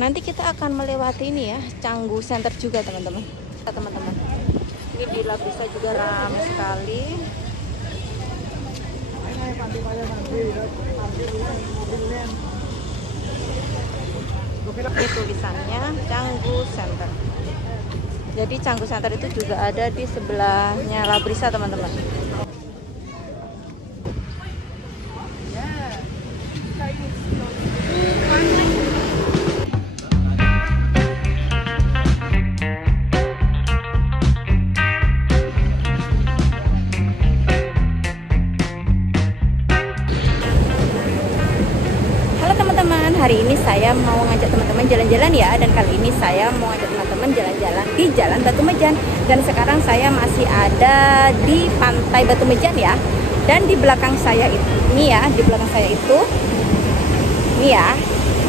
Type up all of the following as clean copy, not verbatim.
Nanti kita akan melewati ini ya, Canggu Center juga teman-teman. Ini di Labrisa juga ramai sekali. Ini tulisannya Canggu Center. Jadi Canggu Center itu juga ada di sebelahnya Labrisa teman-teman. Hari ini saya mau ngajak teman-teman jalan-jalan ya, dan kali ini saya mau ngajak teman-teman jalan-jalan di Jalan Batumejan. Dan sekarang saya masih ada di Pantai Batumejan ya. Dan di belakang saya ini ya, di belakang saya itu ini ya,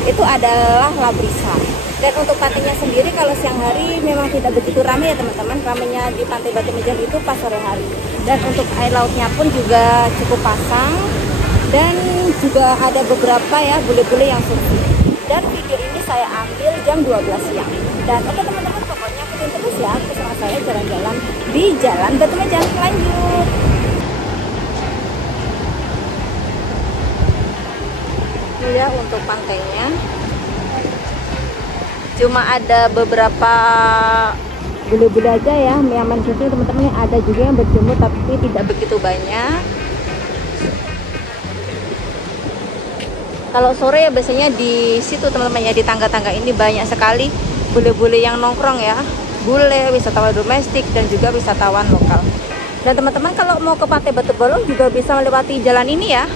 itu adalah Labrisa. Dan untuk pantainya sendiri kalau siang hari memang tidak begitu ramai ya teman-teman. Ramainya di Pantai Batumejan itu pas sore hari. Dan untuk air lautnya pun juga cukup pasang. Dan juga ada beberapa ya bule-bule yang surfing. Dan video ini saya ambil jam 12 siang. Dan oke teman-teman, pokoknya ikutin terus ya bersama saya jalan-jalan di Jalan Batumejan. Lanjut. Ini ya untuk pantainya. Cuma ada beberapa bule-bule aja ya yang main surfing teman-teman. Ada juga yang berjemur tapi tidak begitu banyak. Kalau sore ya biasanya di situ teman-teman ya, di tangga-tangga ini banyak sekali bule-bule yang nongkrong ya. Bule, wisatawan domestik dan juga wisatawan lokal. Dan teman-teman kalau mau ke Pantai Batu Bolong juga bisa melewati jalan ini ya.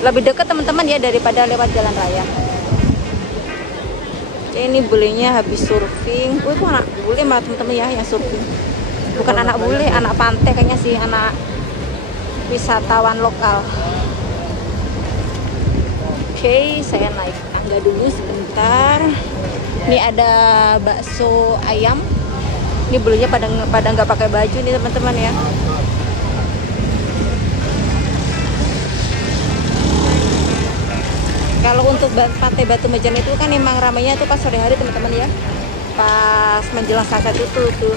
Lebih dekat teman-teman ya daripada lewat jalan raya. Ya, ini bulenya habis surfing. Itu anak bule mah teman-teman ya yang surfing. Bukan anak bule, anak pantai kayaknya sih, anak wisatawan lokal. Oke, saya naik tangga dulu sebentar. Ini ada bakso ayam. Ini bulunya pada nggak pakai baju nih teman-teman ya. Kalau untuk Pantai Batumejan itu kan emang ramainya itu pas sore hari teman-teman ya. Pas menjelang sunset itu tuh.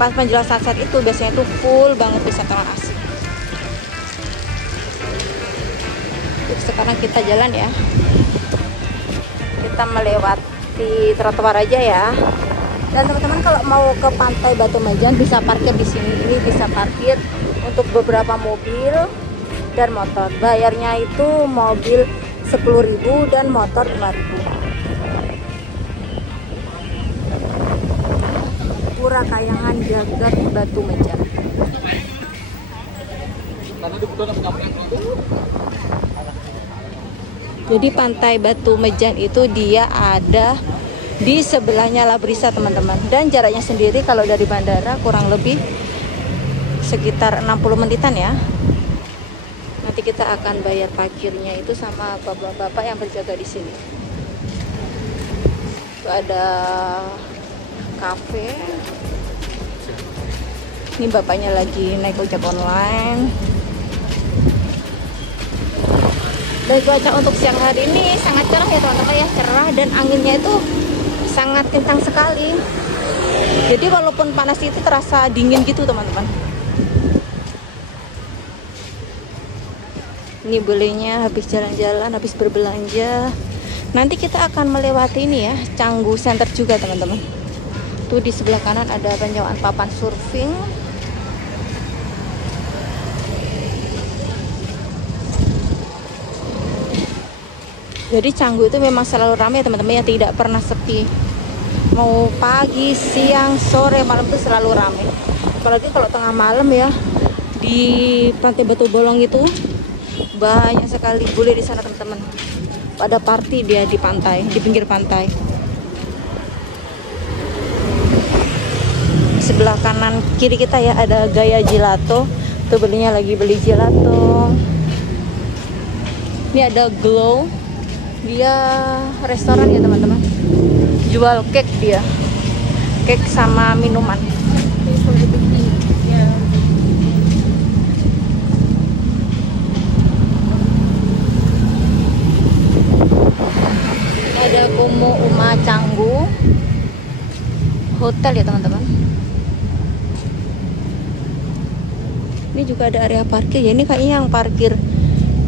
Pas menjelang sunset itu biasanya tuh full banget wisatawan asing. Sekarang kita jalan ya, kita melewati trotoar aja ya. Dan teman-teman kalau mau ke Pantai Batumejan bisa parkir di sini. Ini bisa parkir untuk beberapa mobil dan motor. Bayarnya itu mobil 10.000 dan motor 5.000. Pura Kayangan Jagad Batumejan. Jadi Pantai Batumejan itu dia ada di sebelahnya Labrisa teman-teman. Dan jaraknya sendiri kalau dari bandara kurang lebih sekitar 60 menitan ya. Nanti kita akan bayar parkirnya itu sama bapak-bapak yang berjaga di sini. Itu ada kafe. Ini bapaknya lagi naik ojek online. Dan cuaca untuk siang hari ini sangat cerah ya teman-teman ya, cerah dan anginnya itu sangat kencang sekali. Jadi walaupun panas itu terasa dingin gitu teman-teman. Ini bulenya habis jalan-jalan, habis berbelanja. Nanti kita akan melewati ini ya, Canggu Center juga teman-teman. Tuh di sebelah kanan ada penyewaan papan surfing. Jadi Canggu itu memang selalu ramai teman-teman ya, tidak pernah sepi. Mau pagi, siang, sore, malam itu selalu ramai. Apalagi kalau tengah malam ya, di Pantai Batu Bolong itu banyak sekali bule di sana teman-teman. Pada party dia di pantai, di pinggir pantai. Sebelah kanan kiri kita ya ada Gaya Gelato. Tuh belinya lagi beli gelato. Ini ada Glow. Dia restoran ya teman-teman, jual cake dia, cake sama minuman. Ada Komo detail ya teman-teman. Ini juga ada area parkir ya. Ini kayaknya yang parkir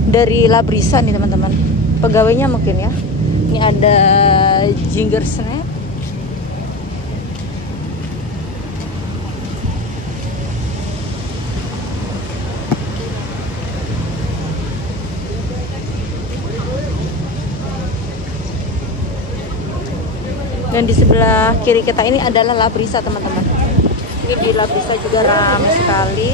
dari Labrisa nih teman-teman. Pegawainya mungkin ya. Ini ada Ginger Snack. Dan di sebelah kiri kita ini adalah Labrisa teman-teman. Ini di Labrisa juga ramai sekali.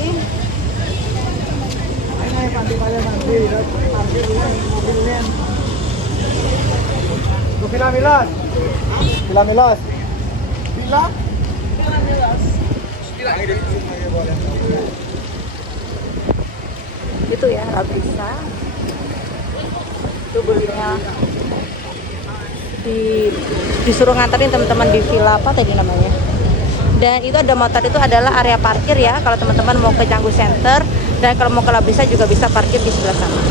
Itu ya Labrisa. Itu belinya disuruh nganterin teman-teman di villa apa tadi namanya. Dan itu ada motor, itu adalah area parkir ya kalau teman-teman mau ke Canggu Center, dan kalau mau ke Labrisa juga bisa parkir di sebelah sana.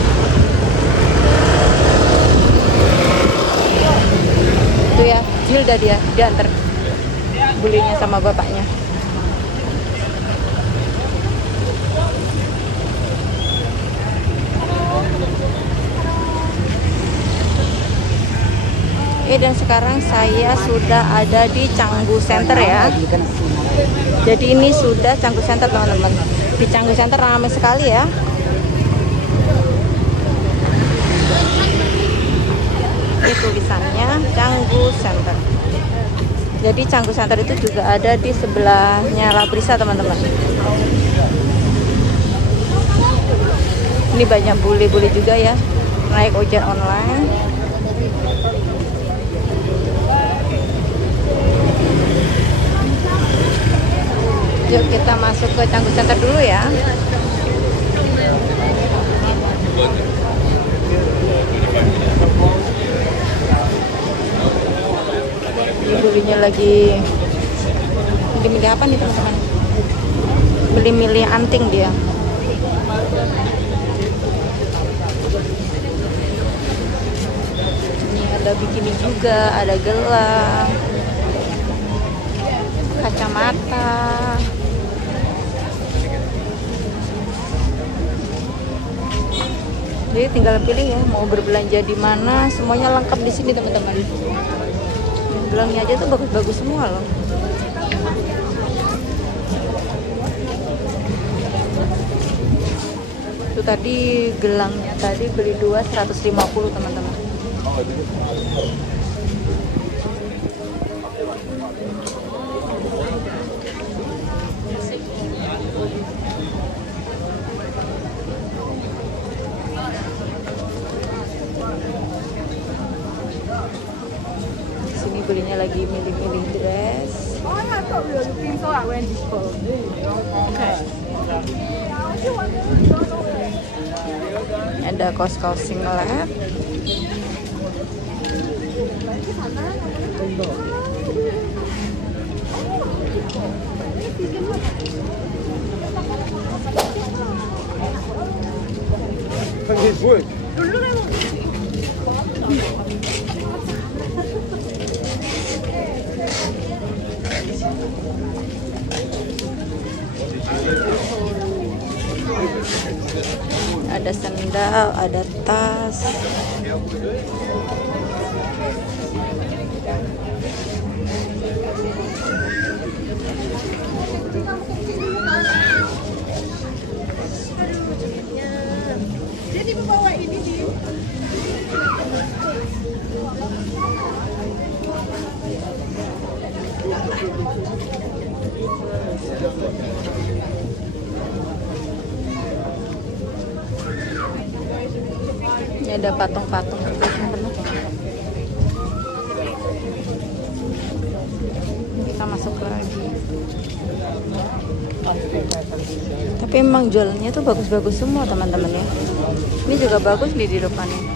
Itu ya Hilda, dia diantar bulinya sama bapaknya. Dan sekarang saya sudah ada di Canggu Center ya. Jadi ini sudah Canggu Center teman-teman. Di Canggu Center ramai sekali ya. Ini tulisannya Canggu Center. Jadi Canggu Center itu juga ada di sebelahnya Labrisa teman-teman. Ini banyak bule-bule juga ya, naik ojek online. Yuk kita masuk ke Canggu Center dulu ya. Belinya lagi milih apa nih teman-teman? Milih anting dia. Ini ada bikini juga, ada gelang, kacamata. Jadi tinggal pilih ya mau berbelanja di mana, semuanya lengkap di sini teman-teman. Gelangnya aja tuh bagus-bagus semua loh. Itu tadi gelangnya tadi beli 2 150 teman-teman. Belinya lagi milih-milih dress. Ada kaos-kaos singlet. Ada sandal, ada tas. Jadi bawa ini di Ini ada patung-patung juga teman-teman. Kita masuk lagi. Tapi emang jualannya tuh bagus-bagus semua teman-teman ya. Ini juga bagus di depannya.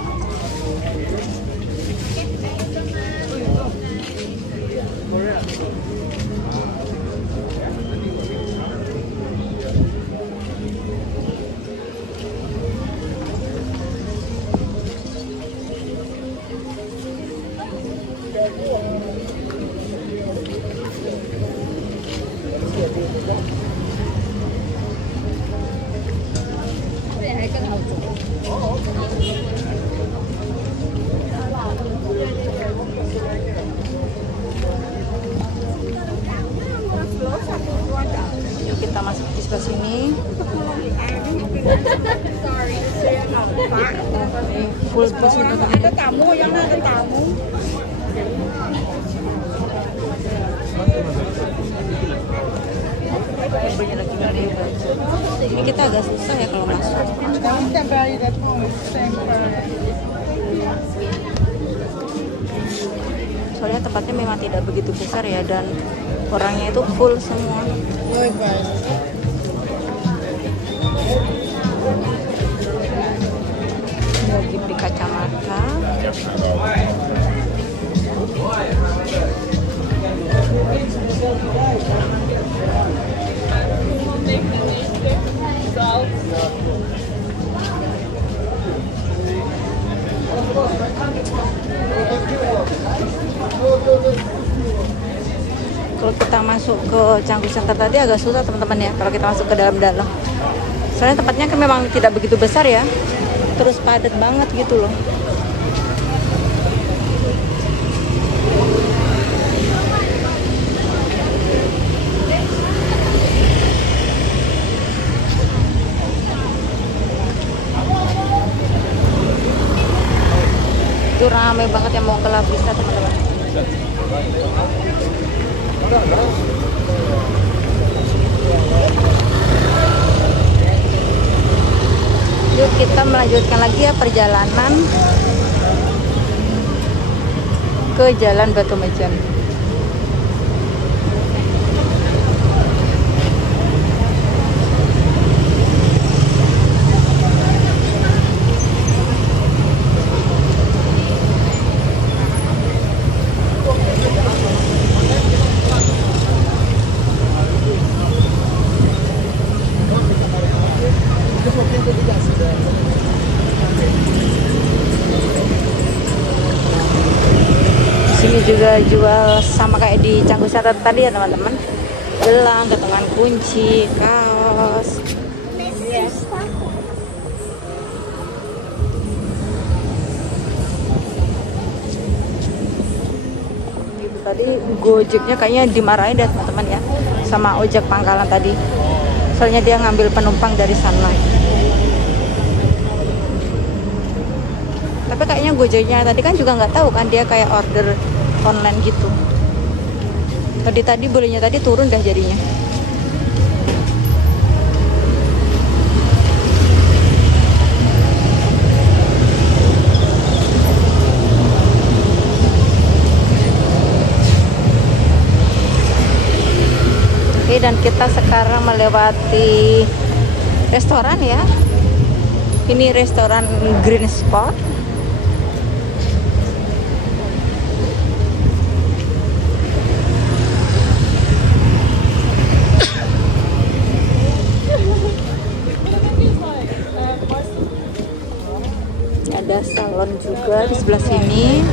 Di sebelah sini full bus ini Ada tamu, yang ada tamu. banyak lagi dari baju. Ini kita agak susah ya kalau masuk. Soalnya tempatnya memang tidak begitu besar ya, dan orangnya itu full semua. Lagi beli kacamata. Kalau kita masuk ke Canggu Center tadi agak susah teman-teman ya, kalau kita masuk ke dalam-dalam. Soalnya tempatnya kan memang tidak begitu besar ya, terus padat banget gitu loh. Itu ramai banget yang mau ke La Vista teman-teman. Yuk kita melanjutkan lagi ya perjalanan ke Jalan Batumejan. Sini juga jual sama kayak di Canggu Center tadi ya teman-teman, gelang, gantungan kunci, kaos. Tadi Gojeknya kayaknya dimarahin deh teman-teman ya sama ojek pangkalan tadi, soalnya dia ngambil penumpang dari sana. Tapi kayaknya Gojeknya tadi kan juga nggak tahu kan, dia kayak order online gitu. Tadi bolehnya tadi turun dah jadinya. Oke, dan kita sekarang melewati restoran ya. Ini restoran Green Spot. Ada salon juga di sebelah sini.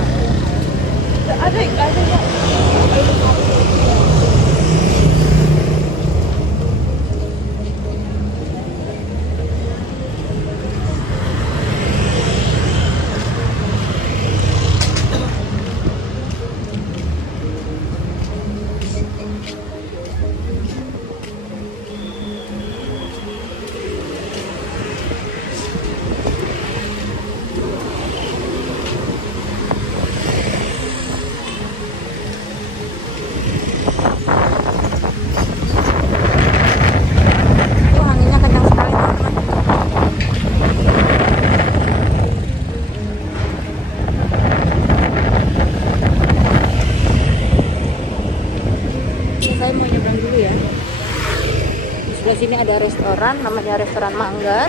Sini ada restoran, namanya restoran Manggar.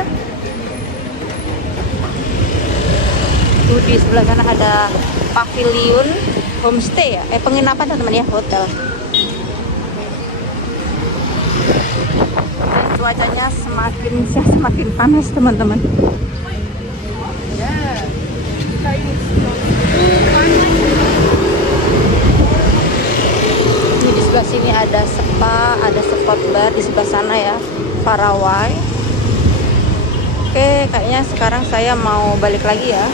Di sebelah sana ada pavilion homestay ya, penginapan teman-teman ya, hotel. Cuacanya semakin panas teman-teman. Di sebelah sini ada spa, ada spot bar di sebelah sana ya, Faraway. Oke, kayaknya sekarang saya mau balik lagi ya.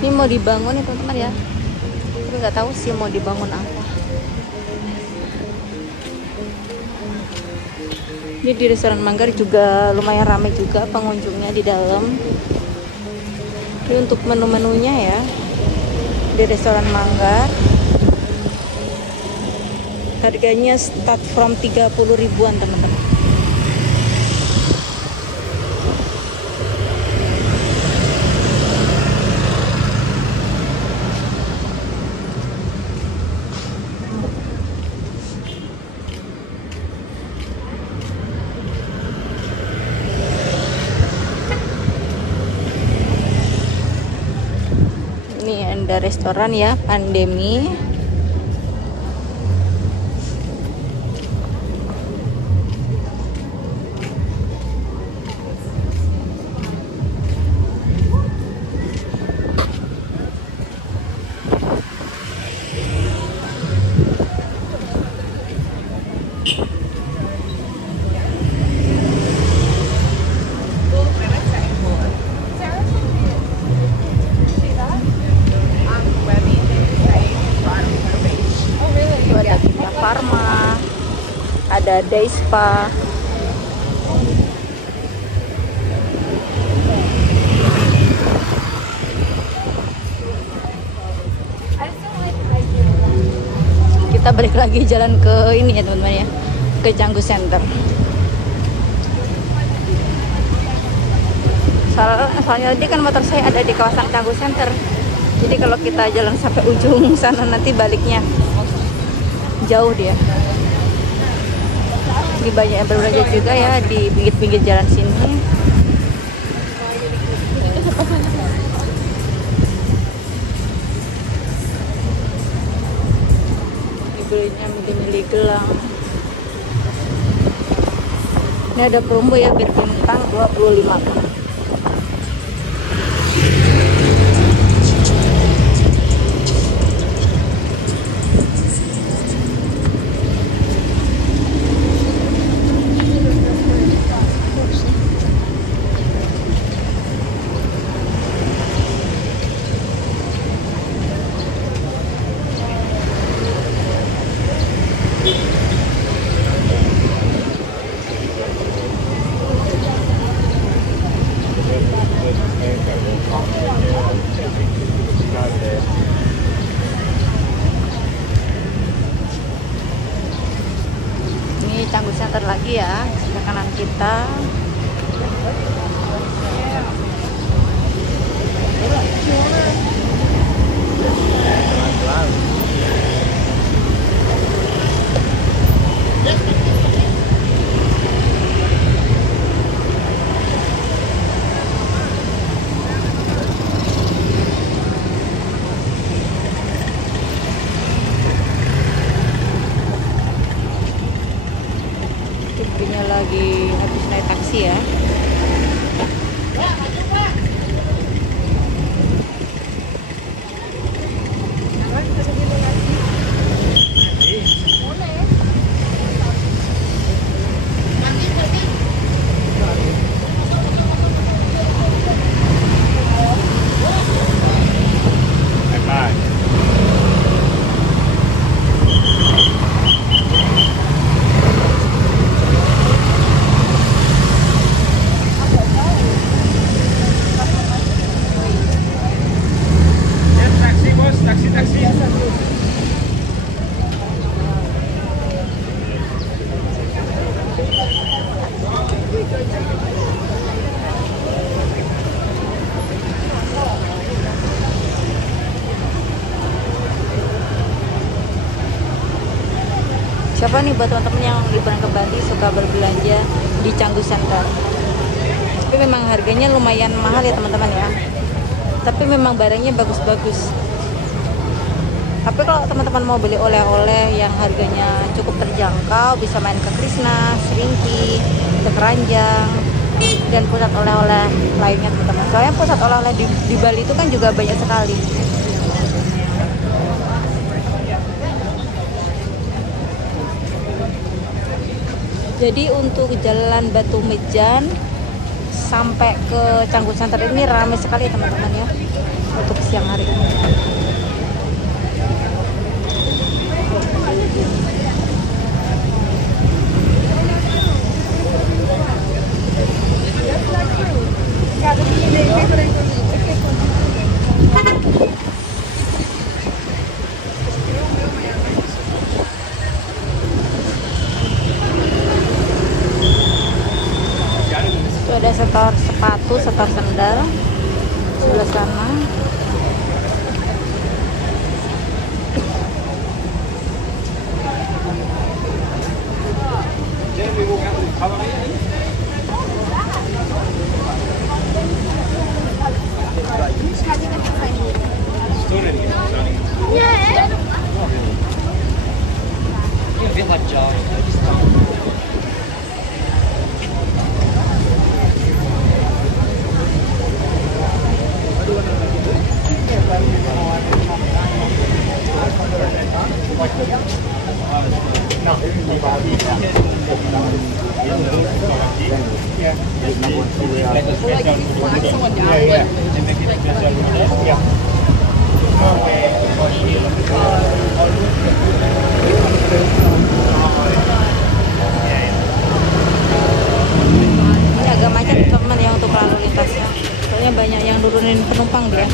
Ini mau dibangun ya teman-teman ya, tapi nggak tahu sih mau dibangun apa. Ini di restoran Manggar juga lumayan ramai juga pengunjungnya di dalam. Ini untuk menu-menunya ya di restoran Manggar. Harganya start from 30 ribuan teman-teman. Ini ada restoran ya, Pandemi. Farma, ada day spa. Kita balik lagi jalan ke ini ya teman-teman ya, ke Canggu Center. Soalnya tadi kan motor saya ada di kawasan Canggu Center. Jadi kalau kita jalan sampai ujung sana nanti baliknya jauh dia. Ini banyak yang berbelanja juga ya di pinggir-pinggir jalan sini. Ini belinya milih-milih gelang. Ini ada promo ya, bir bintang 25. Ini Canggu Center lagi ya, sebelah kanan kita. Ibunya lagi habis naik taksi ya. Siapa nih buat teman-teman yang liburan ke Bali suka berbelanja di Canggu Center? Tapi memang harganya lumayan mahal ya teman-teman ya. Tapi memang barangnya bagus-bagus. Tapi kalau teman-teman mau beli oleh-oleh yang harganya cukup terjangkau, bisa main ke Krishna, Seringki, ke Keranjang, dan pusat oleh-oleh lainnya teman-teman. Soalnya pusat oleh-oleh di Bali itu kan juga banyak sekali. Jadi untuk jalan Batumejan sampai ke Canggu Center ini ramai sekali teman-teman ya. untuk siang hari ini. Itu ada setor sepatu, setor sandal sebelah sana. Ini agak macet teman ya untuk lalu lintasnya. Soalnya banyak yang nurunin penumpang dia.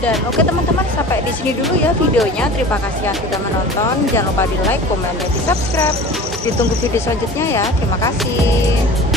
Dan oke teman-teman, sampai di sini dulu ya videonya. Terima kasih yang sudah menonton. Jangan lupa di like, komen, dan di subscribe. Ditunggu video selanjutnya ya. Terima kasih.